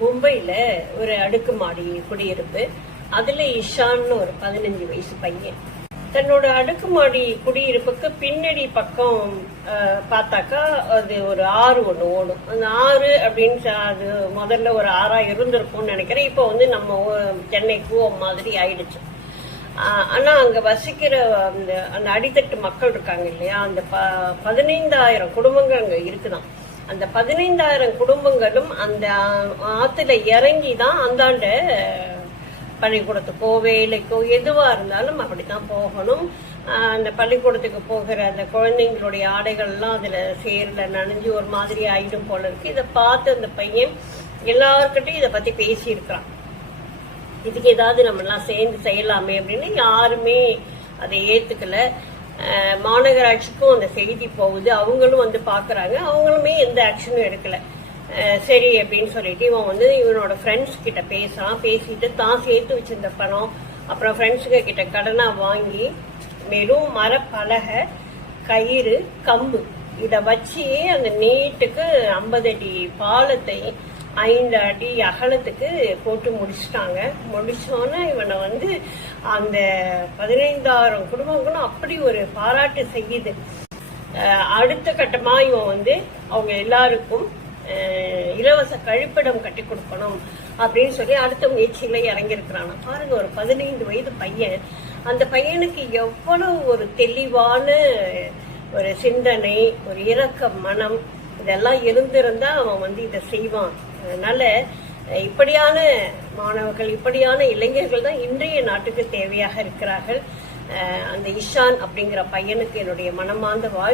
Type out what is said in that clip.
மும்பையில ஒரு அடுக்குமாடி குடியிருப்பு. அதுல இஷான்னு ஒரு 15 வயசு பையன் தன்னோட அடுக்குமாடி குடியிருப்புக்கு பின்னாடி பக்கம் பார்த்தாக்கா அது ஒரு ஆறு ஒண்ணு ஓடும். அந்த ஆறு அப்படின்னு அது முதல்ல ஒரு ஆறா இருந்திருக்கும்னு நினைக்கிறேன். இப்போ நம்ம சென்னை கூவம் மாதிரி ஆயிடுச்சு. ஆனா அங்க வசிக்கிற அந்த அடித்தட்டு மக்கள் இருக்காங்க இல்லையா, அந்த 15,000 குடும்பங்கள் அங்க இருக்குதான். அந்த 15,000 குடும்பங்களும் அந்த ஆத்துல இறங்கிதான் அந்தாண்ட பள்ளிக்கூடத்துக்கோ வேலைக்கோ எதுவா இருந்தாலும் அப்படித்தான் போகணும். அந்த பள்ளிக்கூடத்துக்கு போகிற அந்த குழந்தைங்களுடைய ஆடைகள் எல்லாம் அதுல சேர்ல நனைஞ்சு ஒரு மாதிரி ஆயிடும் போல இருக்கு. இதை பார்த்து அந்த பையன் எல்லார்கிட்டையும் இதை பத்தி பேசி இருக்கிறான். இதுக்கு ஏதாவது நம்ம எல்லாம் சேர்ந்து செய்யலாமே அப்படின்னு யாருமே அதை ஏத்துக்கல. மாநகராட்சிக்கும் அந்த செய்தி போகுது, அவங்களும் பாக்குறாங்க, அவங்களுமே எந்த ஆக்ஷனும் எடுக்கல. சரி அப்படின்னு சொல்லிட்டு இவன் இவனோட ஃப்ரெண்ட்ஸ் கிட்ட பேசலாம். பேசிட்டு தான் சேர்த்து வச்சிருந்த பணம் அப்புறம் ஃப்ரெண்ட்ஸுங்க கிட்ட கடனா வாங்கி வெறும் மரப்பலகை, கயிறு, கம்பு இதை வச்சு அந்த நீட்டுக்கு 50 அடி பாலத்தை 5 அடி அகலத்துக்கு போட்டு முடிச்சுட்டாங்க. முடிச்சோன்னா இவனை அந்த 15,000 குடும்பங்களும் அப்படி ஒரு பாராட்டு செய்யுது. அடுத்த கட்டமா இவன் அவங்க எல்லாருக்கும் இலவச கழிப்பிடம் கட்டி கொடுக்கணும் அப்படின்னு சொல்லி அடுத்த முயற்சியில இறங்கியிருக்கிறான். பாருங்க, ஒரு 15 வயது பையன். அந்த பையனுக்கு எவ்வளவு ஒரு தெளிவான ஒரு சிந்தனை, ஒரு இரக்க மனம் இதெல்லாம் இருந்திருந்தா அவன் இதை செய்வான். அதனால இப்படியான மாணவர்கள், இப்படியான இளைஞர்கள் தான் இன்றைய நாட்டுக்கு தேவையாக இருக்கிறார்கள். அந்த இஷான் அப்படிங்கிற பையனுக்கு என்னுடைய மனமார்ந்த வாழ்த்து.